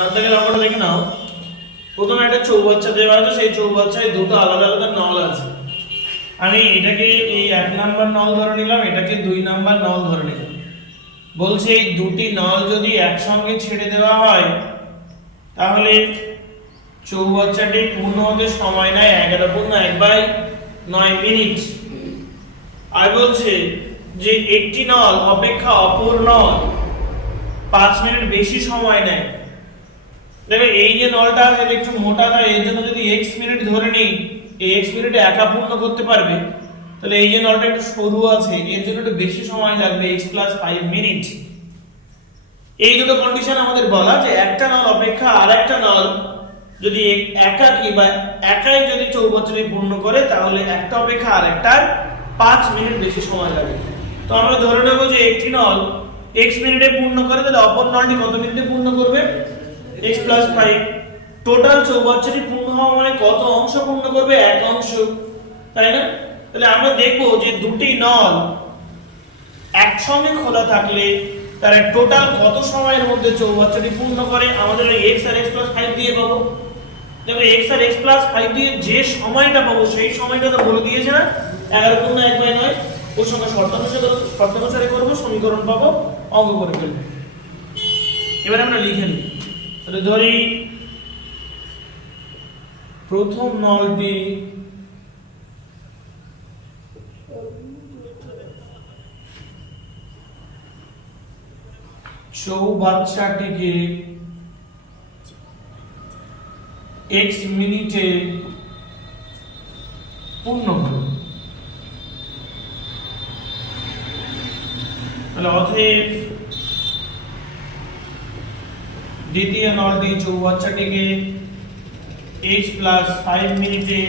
সাত দাগের অঙ্কটা দেখে নাও। প্রথমে একটা চৌবাচ্চা দেওয়া আছে, সেই চৌবাচ্চায় দুটো আলাদা আলাদা নল আছে। আমি এটাকে এই 1 নাম্বার নল ধরে নিলাম, এটাকে 2 নাম্বার নল ধরে নিলাম। বলছে এই দুটি নল যদি একসঙ্গে ছেড়ে দেওয়া হয় তাহলে চৌবাচ্চাটি পূর্ণ হতে সময় নেয় 11/1/9 মিনিট। আর বলছে যে একটি নল অপেক্ষা অপর নল 5 মিনিট বেশি সময় নেয়। দেখো এই যে নলটা আছে এটা একটু মোটা, তাই এর জন্য যদি x মিনিট ধরে নিই, এই x মিনিটে একা পূর্ণ করতে পারবে। তাহলে এই যে নলটা একটু সরু আছে, এর জন্য একটু বেশি সময় লাগবে, x + 5 মিনিট। এই দুটো কন্ডিশন আমাদের বলা যে একটা নল অপেক্ষা আরেকটা নল যদি একাকী বা একাই যদি চৌবাচ্চাটি পূর্ণ করে তাহলে একটা অপেক্ষা আরেকটার 5 মিনিট বেশি সময় লাগে। তো আমরা ধরে নেব যে একটি নল x মিনিটে পূর্ণ করে, তাহলে অপর নলটি কত মিনিটে পূর্ণ করবে? x + 5। টোটাল চৌবাচ্চাটি পূর্ণ হওয়া মানে কত অংশ পূর্ণ করবে? এক অংশ, তাই না? তাহলে আমরা দেখব যে দুটি নল একসঙ্গে খোলা থাকলে তারা টোটাল কত সময়ের মধ্যে চৌবাচ্চাটি পূর্ণ করে। আমাদের x আর x + 5 দিয়ে পাবো। দেখো x আর x + 5 দিয়ে যে সময়টা পাবো সেই সময়টা তো বলে দিয়েছে না, 11/1/9। ওর সঙ্গে শর্তানুসারে করব, সমীকরণ পাবো, অঙ্ক করে ফেলব। এবার আমরা লিখে নিই। তাহলে ধরি প্রথম নলটি চৌবাচ্চাটিকে x মিনিটে পূর্ণ করে। তাহলে অতএব দ্বিতীয় নলটি চৌবাচ্চাটিকে x + 5 মিনিটে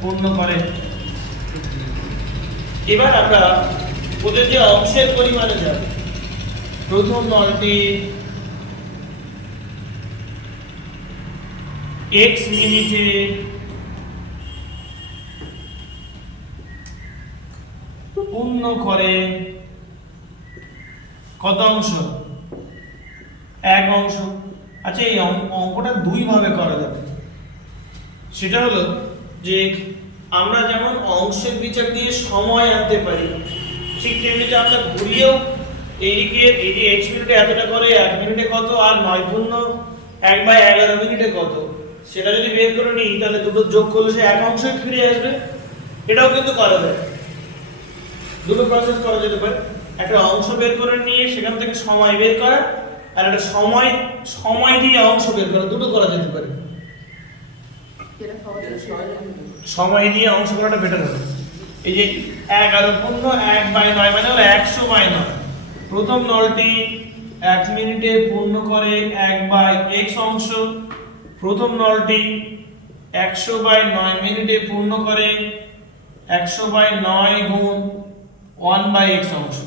পূর্ণ করে। এবার আমরা ওদের যে অংশের পরিমাণে যাব, প্রথম নলটি x মিনিটে পূর্ণ করে কত অংশ? এক অংশ। আচ্ছা, এই অঙ্কটা দুই ভাবে করা যাবে। সেটা হলো যে আমরা যেমন অংশের বিচার দিয়ে সময় আনতে পারি, ঠিক তেমনি যে আমরা ঘুরিয়েও এইদিকে এই যে x মিনিটে এতটা করে 1 মিনিটে কত আর 9/1/11 মিনিটে কত, সেটা যদি বের করে নিই তাহলে দুটো যোগ করলে সে এক অংশই ফিরে আসবে। এটাও কিন্তু করা যায়, দুটো প্রসেস করা যেতে পারে। একটা অংশ বের করে নিয়ে সেখান থেকে সময় বের করা, আর একটা সময় দিয়ে অংশ বের করা, দুটো করা যেতে পারে। সময় দিয়ে অংশ করাটা বেটার হবে। এই যে 11/1/9 মানে হলো 100/9। প্রথম নলটি 1 মিনিটে পূর্ণ করে 1/x অংশ। প্রথম নলটি 100/9 মিনিটে পূর্ণ করে 100/9 গুণ 1/x অংশ।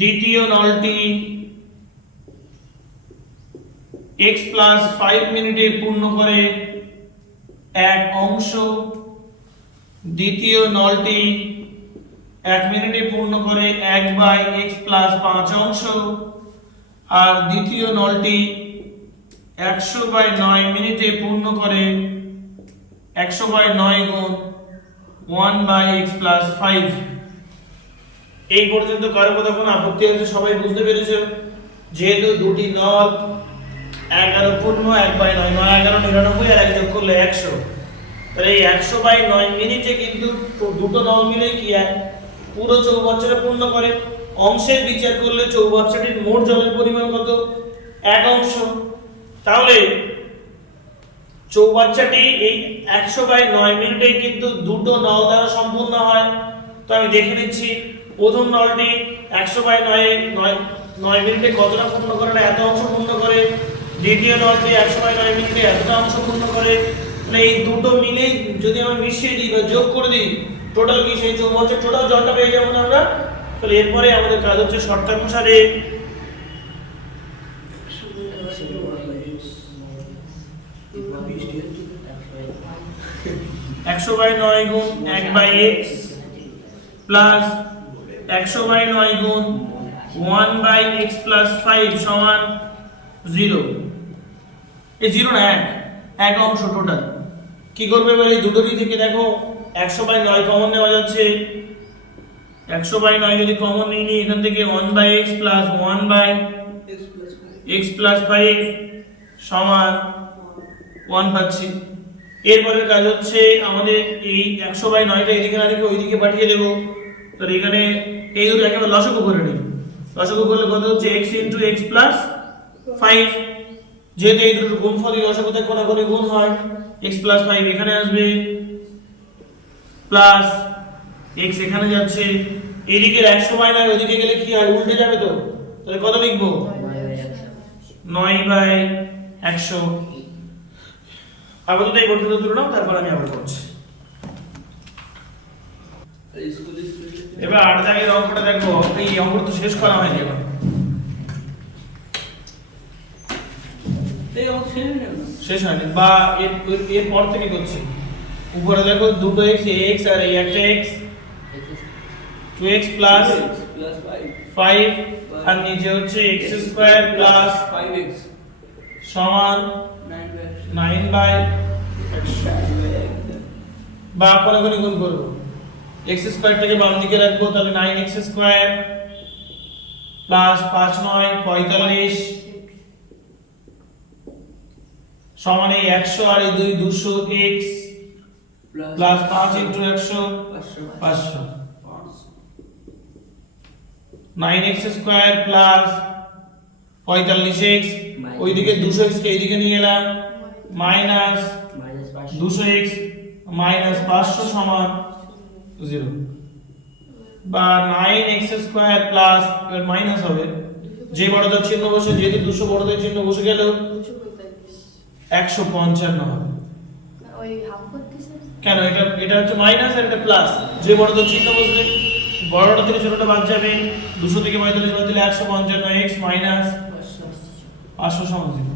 দ্বিতীয় নলটি x + 5 মিনিটে পূর্ণ করে 1 অংশ। দ্বিতীয় নলটি 1 মিনিটে পূর্ণ করে 1/x + 5 অংশ। আর দ্বিতীয় নলটি 100/9 মিনিটে পূর্ণ করে 100/9 গুণ 1/x + 5। এই পর্যন্ত কারো কথা কোনো আপত্তি আছে? সবাই বুঝতে পেরেছো? যেহেতু দুটি নল 11 পূর্ণ 1/9, 9 11 99 আর 1 যোগ করলে 100, তাহলে এই 100/9 মিনিটে কিন্তু দুটো নল মিলে কি পুরো চৌবাচ্চাটা পূর্ণ করে। অংশের বিচার করলে চৌবাচ্চাটির মোট জলের পরিমাণ কত? 1 অংশ। তাহলে চৌবাচ্চাটি এই 100/9 মিনিটে কিন্তু দুটো নল দ্বারা সম্পূর্ণ হয়। তো আমি দেখে নিচ্ছি, প্রথম নলটি 100/9 মিনিটে কতটা পূর্ণ করে? না, এত অংশ পূর্ণ করে। দ্বিতীয় নলটি 100/9 মিনিটে এতটা অংশ পূর্ণ করে। মানে এই দুটো মিলে যদি আমরা মিশিয়ে দিই বা যোগ করে দিই, টোটাল কি সেই চৌবাচ্চার টোটাল জলটা পেয়ে যাবো না আমরা। তাহলে এরপরে আমাদের কাজ হচ্ছে শর্তানুসারে 100/9 গুণ 1/x প্লাস 100/9 গুণ 1/x + 5 সমান 0। এই 0 না 1 এক অংশ টোটাল কি করবে এবার এই দুটোরই থেকে দেখো 100/9 কমন নেওয়া যাচ্ছে 100/9 যদি কমন নিই এখান থেকে 1/x প্লাস 1/x প্লাস 5 সমান 1 পাচ্ছি। এরপরের কাজ হচ্ছে আমাদের এই 100/9টা এদিকে না রেখে ওইদিকে পাঠিয়ে দেব। তো এখানে এই দুটো একেবারে লসাগু করে নিই, লসাগু করলে কত হচ্ছে x * x প্লাস 5, যেহেতু এই দুটোর গুণফল এই লসাগুতে কোনাকুনি গুণ হয় x প্লাস 5 এখানে আসবে প্লাস x এখানে যাচ্ছে, এদিকের 100/9 ওইদিকে গেলে কি হয় উল্টে যাবে, তো তাহলে কত লিখবো 9/100। আপাতত এই পর্যন্ত তুলে নাও, তারপর আমি আবার করছি। এবার 8 দাগের অঙ্কটা দেখো, এই অঙ্কটা তো শেষ করা হয়নি এখন, শেষ হয়নি বা এর পর থেকে করছি। উপরে দেখো দুটো x x আর এই একটা x 2x প্লাস 5 আর নিচে হচ্ছে x² প্লাস 5x সমান 9/100 বা কোনাকুনি গুণ করব, x² টাকে বাম দিকে রাখবো তাহলে 9x² প্লাস 5 9 45 সমান এই 100 আর এই 2 200x plus 5 * 100 500 9x² plus 45x ওইদিকে 200x কে এইদিকে নিয়ে এলাম মাইনাস 200x মাইনাস 500 সমান 0 বা 9x² প্লাস এর মাইনাস হবে, যে বড়দের চিহ্ন বসে যেহেতু 200 বড়দের চিহ্ন বসে গেল 155 হবে। ওই হাফ করতেছে কেন এটা হচ্ছে মাইনাস আর এটা প্লাস, যে বড়দের চিহ্ন বসলে বড়টা থেকে ছোটটা বাদ যাবে, 200 থেকে 45 বাদ দিলে 155x মাইনাস 500 সমান 0।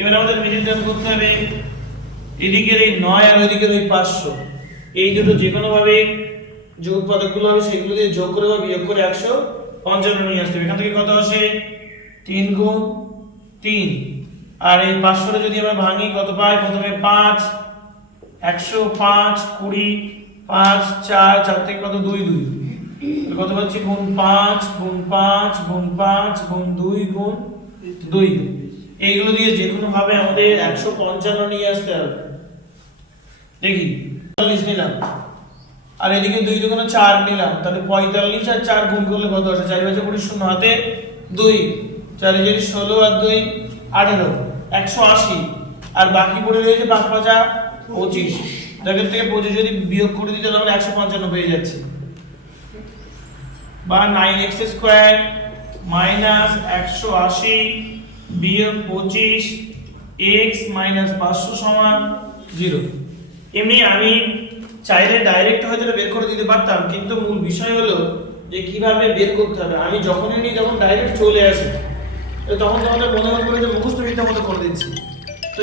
এবার আমাদের মিডিল টার্ম করতে হবে, এদিকের এই 9 আর ওইদিকের ওই 500 এই দুটো যে কোনো ভাবে যে উৎপাদকগুলো হবে সেগুলো দিয়ে যোগ করে বা বিয়োগ করে 155 নিয়ে আসতে হবে। এখান থেকে কত আসে 3 গুণ 3 আর এই 500 যদি আমরা ভাঙি কত পাই, প্রথমে 5 105 20 5 4 4 থেকে কত 2 2 কত পাচ্ছি গুণ 5 গুণ 5 গুণ 5 গুণ 2 গুণ 2, এইগুলো দিয়ে যে কোনো ভাবে আমাদের 155 নিয়ে আসতে হবে। দেখি 45 নিলাম আর এদিকে 2 দুগুণে 4 নিলাম, তাহলে 45 আর 4 গুণ করলে কত আসে 4 5 20 0 হাতে 2 4 4 16 আর 2 18 180 আর বাকি পড়ে রয়েছে 5 5 25, এর থেকে 25 যদি বিয়োগ করে দিতে তাহলে 155 পেয়ে যাচ্ছে বা 9x² মাইনাস 180 বিয়োগ 25 x মাইনাস 500 সমান 0। এমনি আমি চাইলে ডাইরেক্ট হয়তো এটা বের করে দিতে পারতাম, কিন্তু মূল বিষয় হলো যে কিভাবে বের করতে হবে। আমি যখনই নিই যখন ডাইরেক্ট চলে আসে তখন তোমাদের মনে মনে করে যে মুখস্থ বিদ্যার মতো করে দিচ্ছি। তো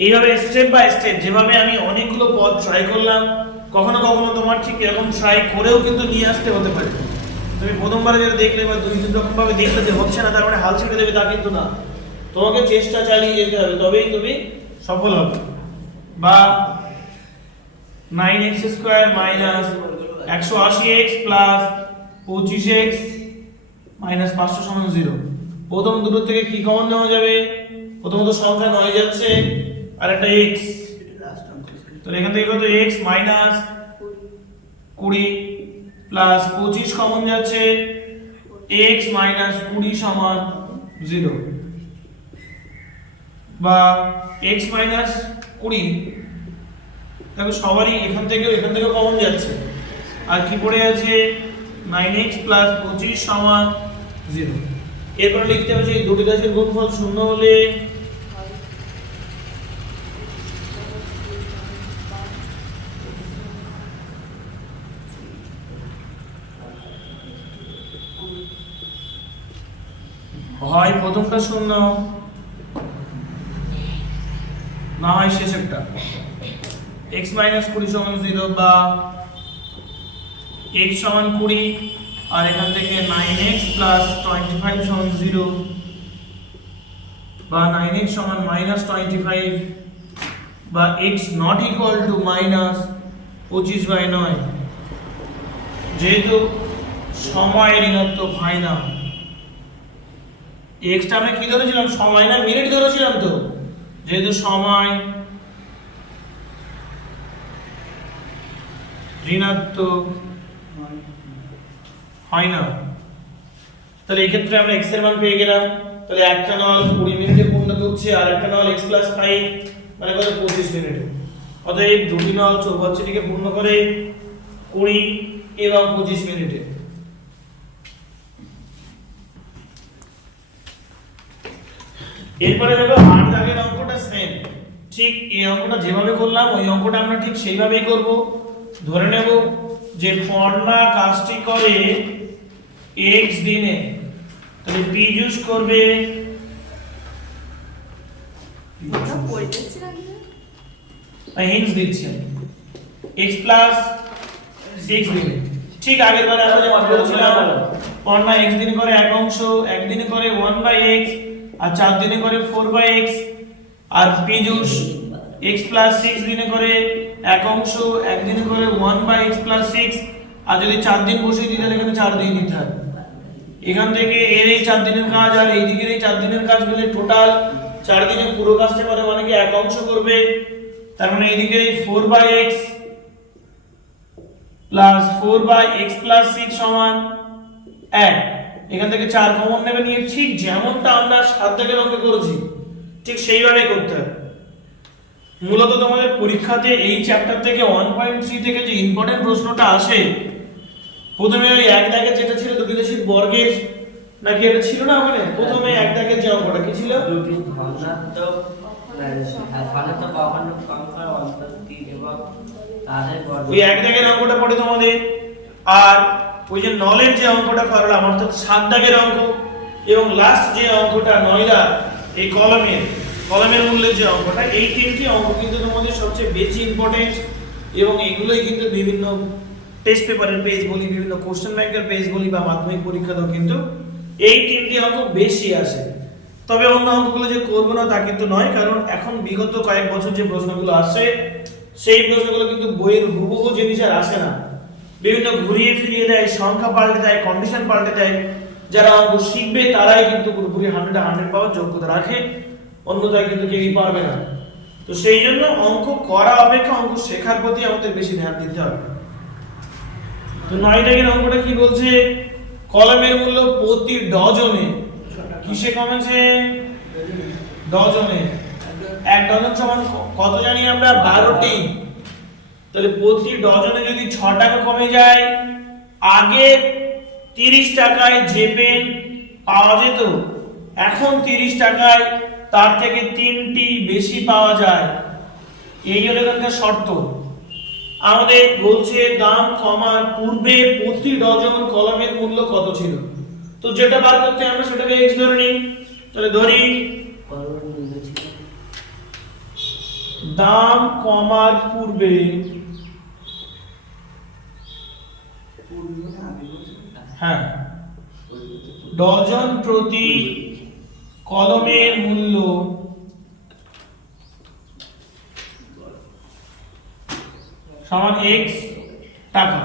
এইভাবে স্টেপ বাই স্টেপ যেভাবে আমি অনেকগুলো পদ ট্রাই করলাম, কখনো কখনো তোমার ঠিক এরকম ট্রাই করেও কিন্তু নিয়ে আসতে হতে পারে। তুমি প্রথমবারে যেটা দেখলে বা 2 3 রকম ভাবে দেখলে যে হচ্ছে না তার মানে হাল ছেড়ে দেবে তা কিন্তু না, তোমাকে চেষ্টা চালিয়ে যেতে হবে, তবেই তুমি সফল হবে। বা 9x² minus 180x plus 25x minus 500 সমান 0। প্রথম দুটো থেকে কি কমন নেওয়া যাবে, প্রথমত সংখ্যা 9 যাচ্ছে আর একটা x, তো এখান থেকে কত x মাইনাস 20 প্লাস 25 কমন যাচ্ছে x মাইনাস 20 সমান 0 বা x মাইনাস 20 দেখো সবারই এখান থেকেও কমন যাচ্ছে, আর কি পড়ে আছে 9x প্লাস 25 সমান 0। এরপর লিখতে হবে যে দুটি রাশির গুণফল 0 হলে হয় প্রথমটা 0 না হয় শেষেরটা x - 20 সমান 0 বা x সমান 20 আর এখান থেকে 9x প্লাস 25 সমান 0 বা 9x সমান মাইনাস 25 বা x not equal to minus 25/9, যেহেতু সময় ঋণাত্মক হয় না। এক্সটা আমরা কি ধরেছিলাম, সময় না মিনিট ধরেছিলাম, তো যেহেতু সময় ঋণাত্মক হয় না, তাহলে এই ক্ষেত্রে আমরা x এর মান পেয়ে গেলাম। তাহলে একটা নল 20 মিনিটে পূর্ণ করছে আর একটা নল x + 5 মানে কত 25 মিনিটে। অতএব দুটি নল চৌবাচ্চাটিকে পূর্ণ করে 20 এবং 25 মিনিটে। এরপরে দেখো 8 দাগের অঙ্কটা সেম, ঠিক এই অঙ্কটা যেভাবে করলাম ওই অঙ্কটা আমরা ঠিক সেইভাবেই করব। ধরে নেব যে পর্ণা কাজটি করে x দিনে, তাহলে পীযূষ করবে ওটা পড়ে যাচ্ছে না কি? হিন্টস দিচ্ছি x প্লাস 6 দিনে। ঠিক আগের বারে আমরা যেমন বলেছিলাম পর্ণা x দিনে করে এক অংশ, এক দিনে করে 1/x আর 4 দিনে করে 4/x, আর পীযূষ x প্লাস 6 দিনে করে এক অংশ, এক দিনে করে 1/x প্লাস 6, আর যদি 4 দিন বসিয়ে দিই তাহলে এখানে 4 দিন দিতে হয়। এখান থেকে এর এই 4 দিনের কাজ আর এই দিকের এই 4 দিনের কাজ মিলে টোটাল 4 দিনে পুরো কাজটা করে মানে কি এক অংশ করবে। তার মানে এইদিকে এই 4/x প্লাস 4/x প্লাস 6 সমান 1। এখান থেকে 4 কমন নেবে নিয়ে ঠিক যেমনটা আমরা 7 দাগের অঙ্কে করেছি ঠিক সেইভাবেই করতে হবে। মূলত তোমাদের পরীক্ষাতে এই চ্যাপ্টার থেকে 1.3 থেকে যে ইম্পর্টেন্ট প্রশ্নটা আসে, প্রথমে ওই এক দাগের যেটা ছিল দুটি দেশের বর্গের নাকি এটা ছিল না, মানে প্রথমে এক দাগের যে অঙ্কটা কি ছিল, দুটি ধনাত্মক ধনাত্মক অখণ্ড সংখ্যার অন্তর্গত এবং তাদের বর্গ। ওই এক দাগের অঙ্কটা পড়ে তোমাদের, আর ওই যে নলের যে অঙ্কটা করলাম অর্থাৎ 7 দাগের অঙ্ক, এবং লাস্ট যে অঙ্কটা 9 দাগ এই কলমের মূল্যের যে অঙ্কটা, এই তিনটি অঙ্ক কিন্তু তোমাদের সবচেয়ে বেশি ইম্পর্টেন্ট, এবং এগুলোই কিন্তু বিভিন্ন টেস্ট পেপারের পেজ বলি, বিভিন্ন কোশ্চেন ব্যাংকের পেজ বলি বা মাধ্যমিক পরীক্ষাতেও কিন্তু এই তিনটি অঙ্ক বেশি আসে। তবে অন্য অঙ্কগুলো যে করবো না তা কিন্তু নয়, কারণ এখন বিগত কয়েক বছর যে প্রশ্নগুলো আসে সেই প্রশ্নগুলো কিন্তু বইয়ের হুবহু জিনিস আর আসে না, বিভিন্ন ঘুরিয়ে ফিরিয়ে দেয়, সংখ্যা পাল্টে দেয়, কন্ডিশন পাল্টে দেয়। যারা অঙ্ক শিখবে তারাই কিন্তু পুরোপুরি 100 পাওয়ার যোগ্যতা রাখে, অন্যথায় কিন্তু কেউই পারবে না। তো সেই জন্য অঙ্ক করা অপেক্ষা অঙ্ক শেখার প্রতি আমাদের বেশি ধ্যান দিতে হবে। তো 9 দাগের অঙ্কটা কি বলছে, কলমের মূল্য প্রতি ডজনে, কিসে কমেছে, ডজনে। এক ডজন সমান কত জানি আমরা, 12টি। তাহলে প্রতি ডজনে যদি 6 টাকা কমে যায়, আগে 30 টাকায় যে পেন পাওয়া যেত এখন 30 টাকায় তার থেকে 3টি বেশি পাওয়া যায়। এই হলো এখানকার শর্ত। আমাদের বলছে দাম কমার পূর্বে প্রতি ডজন কলমের মূল্য কত ছিল, তো যেটা বার করতে আমরা সেটাকে x ধরে নিই। তাহলে ধরি দাম কমার পূর্বে হ্যাঁ ডজন প্রতি কলমের মূল্য সমান x টাকা।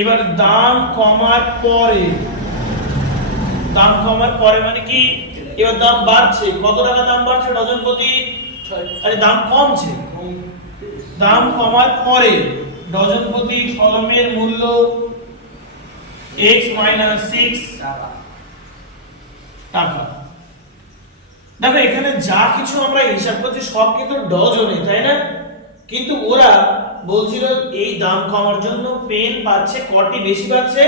এবার দাম কমার পরে, দাম কমার পরে মানে কি, এবার দাম বাড়ছে, কত টাকা দাম বাড়ছে ডজন প্রতি, আরে দাম কমছে, দাম কমার পরে ডজন প্রতি কলমের মূল্য x - 6 টাকা। দেখো এখানে যা কিছু আমরা হিসাব করছি সব কিন্তু ডজনে, তাই না? কিন্তু ওরা বলছিল এই দাম কমার জন্য পেন পাচ্ছে কটি বেশি পাচ্ছে,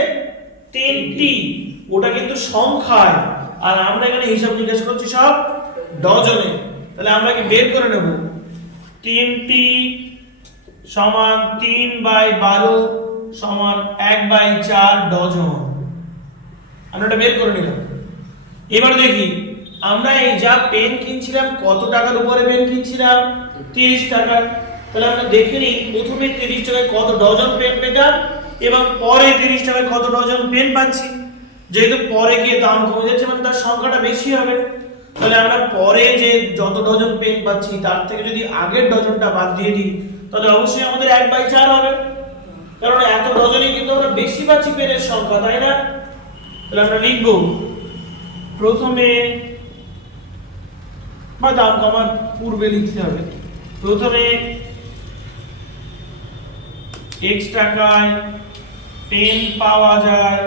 3টি, ওটা কিন্তু সংখ্যায়, আর আমরা এখানে হিসাব নিকাশ করছি সব ডজনে। তাহলে আমরা কি বের করে নেব, 3টি সমান 3/12 সমান 1/4 ডজন, আমরা এটা বের করে নিলাম। এবার দেখি আমরা এই যা পেন কিনছিলাম কত টাকার উপরে পেন কিনছিলাম, 30 টাকা। তাহলে আমরা দেখে নিই প্রথমে 30 টাকায় কত ডজন পেন পেতাম, এবং পরে 30 টাকায় কত ডজন পেন পাচ্ছি। যেহেতু পরে গিয়ে দাম কমে যাচ্ছে মানে তার সংখ্যাটা বেশি হবে, তাহলে আমরা পরে যে যত ডজন পেন পাচ্ছি তার থেকে যদি আগের ডজনটা বাদ দিয়ে দিই তাহলে অবশ্যই আমাদের 1/4 হবে, কারণ এত ডজনই কিন্তু আমরা বেশি পাচ্ছি পেনের সংখ্যা, তাই না? তাহলে আমরা লিখব প্রথমে, বা দাম কমার পূর্বে লিখতে হবে, প্রথমে x টাকায় পেন পাওয়া যায়,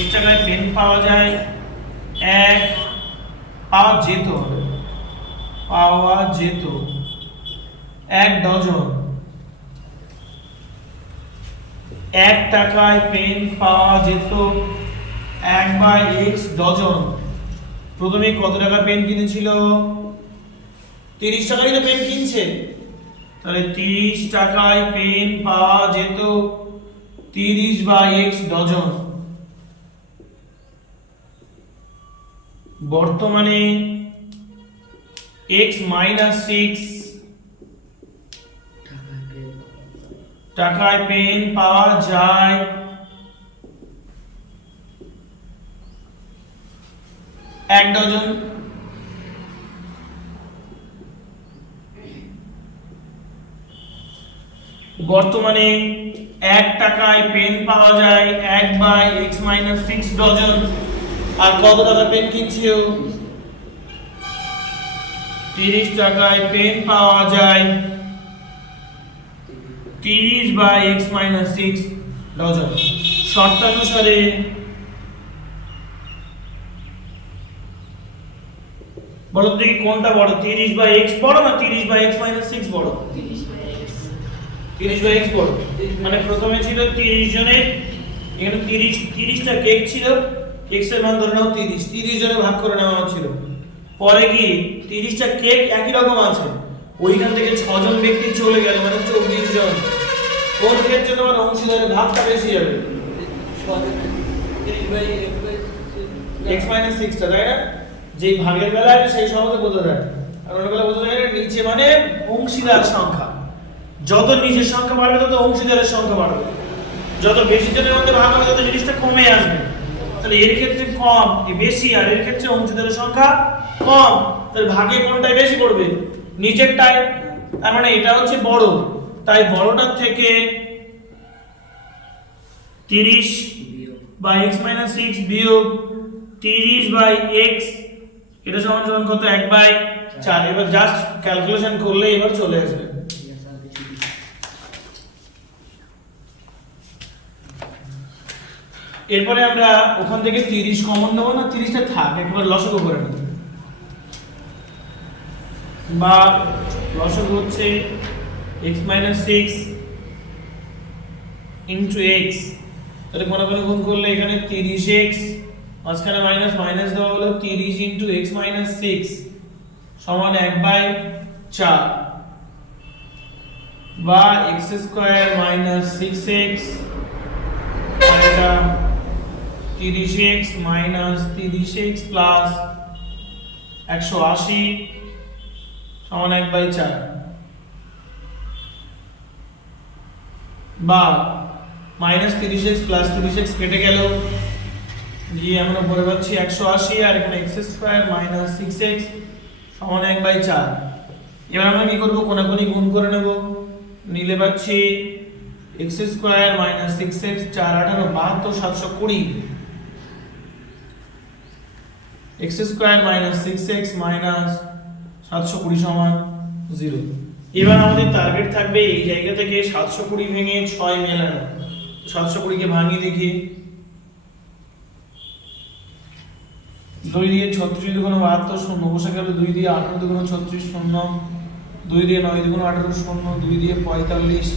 x টাকায় পেন পাওয়া যায়, পাওয়া যেত হবে, পাওয়া যেত 1 ডজন। 1 টাকায় পেন পাওয়া যেত 1/x ডজন। প্রথমে কত টাকা পেন কিনেছিল? 30 টাকায় তো পেন কিনছে, তাহলে 30 টাকায় পেন পাওয়া যেত 30/x ডজন। বর্তমানে x - 6 টাকায় পেন পাওয়া যায় 1 ডজন। বর্তমানে 1 টাকায় পেন পাওয়া যায় 1/x - 6 ডজন। আর কত টাকা পেন কিনছিল? 30 টাকায় পেন পাওয়া যায় 30/x - 6 ডজন। শর্তানুসারে বলো দেখি কোনটা বড়, 30/x বড় না 30/x - 6 বড়? 30/x বড়। মানে প্রথমে ছিল 30 জনের, এখানে 30টা কেক ছিল, x এর মান ধরে নাও 30 জনে ভাগ করে নেওয়া হচ্ছিল। পরে কি 30টা কেক একই রকম আছে, ওইখান থেকে 6 জন ব্যক্তি চলে গেল, মানে 24 জন। কোন ক্ষেত্রে তোমার অংশীদারের ভাগটা বেশি হবে? x - 6 টা, তাই না? যেই ভাগের বেলা আছে সেই সহজে বোঝা যায়, আর অন্য বেলা বোঝা যায় না। নিচে মানে অংশীদার সংখ্যা, যত নিচের সংখ্যা বাড়বে তত অংশীদারের সংখ্যা বাড়বে, যত বেশি জনের মধ্যে ভাগ হবে তত জিনিসটা কমে আসবে। তাহলে এর ক্ষেত্রে কম, বেশি, আর এর ক্ষেত্রে অংশীদারের সংখ্যা কম, তাহলে ভাগে কোনটাই বেশি পড়বে? নিচেরটাই। তার মানে এটা হচ্ছে বড়, তাই বড়টার থেকে 30/x - 6 বিয়োগ 30/x, এটা সমান সমান কত? 1/4। এবার জাস্ট ক্যালকুলেশন করলে এবার চলে আসবে। এরপরে আমরা ওখান থেকে 30 কমন নেব না, 30টা থাক, একবার লসাগু করে নেব। বা লসাগু হচ্ছে x - 6 x, তাহলে কোন কোন গুণ করলে এখানে 30x, মাঝখানে মাইনাস দেওয়া হলো 30 x - 6 সমান 1/4, বা x² - 6x, আর এটা 30x - 30x প্লাস 180 সমান 1/4, বা -30x প্লাস 30x কেটে গেল, গিয়ে আমরা পরে পাচ্ছি 180, আর এখানে x² - 6x সমান 1/4। এবার আমরা কি করব? কোনাকুনি গুণ করে নেব, নিলে পাচ্ছি x² - 6x 4 18 72 720, x² - 6x - 720 সমান 0। এবার আমাদের টার্গেট থাকবে এই জায়গা থেকে 720 ভেঙে 6 মেলানো। 720 কে ভাঙিয়ে দেখি, 2 দিয়ে 36 দুগুণ 72 শূন্য, বসে গেল 2 দিয়ে 18 দুগুণ 36 শূন্য, 2 দিয়ে 9 দুগুণ 18 শূন্য, 2 দিয়ে 45,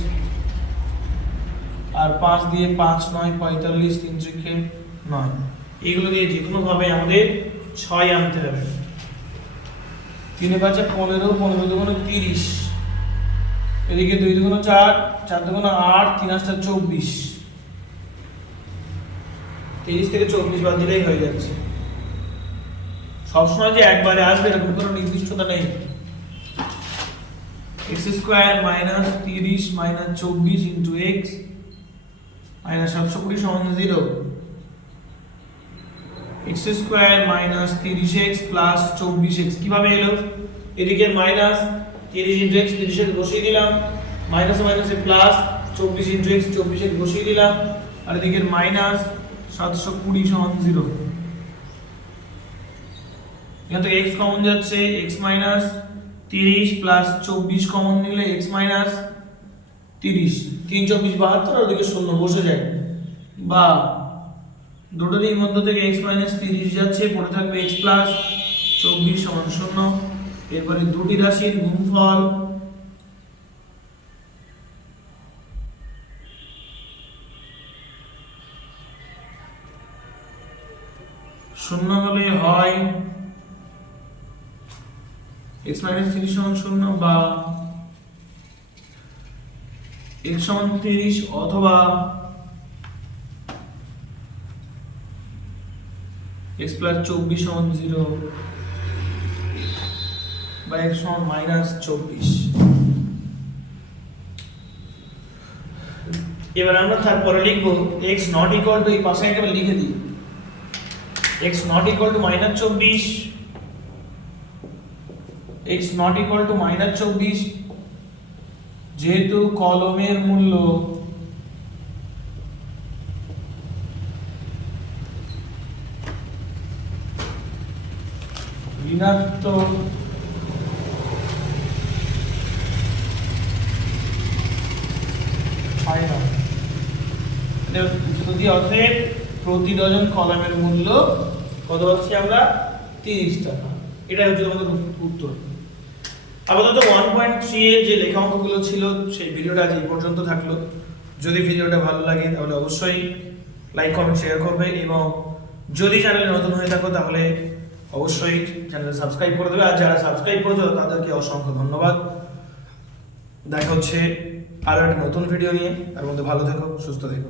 আর 5 দিয়ে 5 9 45, 3 × 9। এইগুলো দিয়ে যে কোনো ভাবে আমাদের 6 আনতে হবে। 3 5 15, 15 দুগুণ 30, এদিকে 2 দুগুণ 4, 4 দুগুণ 8, 3 8 24, 30 থেকে 24 বাদ দিলেই হয়ে যাচ্ছে। সবসময় যে একবারে আসবে এরকম কোনো নির্দিষ্টতা নেই। x square minus 30 minus 24 into x minus 720 সমান 0, x square minus 30x plus 24x কিভাবে এলো? এদিকে মাইনাস 30 ইনটু x 30x বসিয়ে দিলাম, মাইনাসে মাইনাসে প্লাস 24 ইনটু x 24x বসিয়ে দিলাম, আর এদিকে মাইনাস 720 সমান 0। এখান থেকে x কমন যাচ্ছে, x মাইনাস 30 প্লাস 24 কমন নিলে x মাইনাস 30, 3 24 72 আর ওদিকে 0 বসে যায়, বা দুটোরই মধ্য থেকে x মাইনাস 30 যাচ্ছে, পড়ে থাকবে x প্লাস 24 সমান 0। এরপরে দুটি রাশির গুণফল শূন্য হলে হয় x মাইনাস 30 সমান 0 বা x সমান 30 অথবা x প্লাস 24 সমান 0 বা x সমান মাইনাস 24। এবার আমরা তারপরে লিখব x নট ইকুয়াল টু, এই পাশে একেবারে লিখে দিই, x not equal to minus 24, x not equal to minus 24 যেহেতু কলমের মূল্য ঋণাত্মক হয় না, যদি অতএব প্রতি ডজন কলমের মূল্য কত পাচ্ছি আমরা? 30 টাকা। এটা হচ্ছে আমাদের উত্তর। আপাতত 1.3 এর যে লেখা অঙ্কগুলো ছিল সেই ভিডিওটা আজ এই পর্যন্ত থাকলো। যদি ভিডিওটা ভালো লাগে তাহলে অবশ্যই লাইক কমেন্ট শেয়ার করবে, এবং যদি চ্যানেলে নতুন হয়ে থাকো তাহলে অবশ্যই চ্যানেল সাবস্ক্রাইব করে দেবে। আর যারা সাবস্ক্রাইব করেছো তাদেরকে অসংখ্য ধন্যবাদ। দেখা হচ্ছে আরো একটা নতুন ভিডিও নিয়ে। তার মধ্যে ভালো থেকো, সুস্থ থেকো।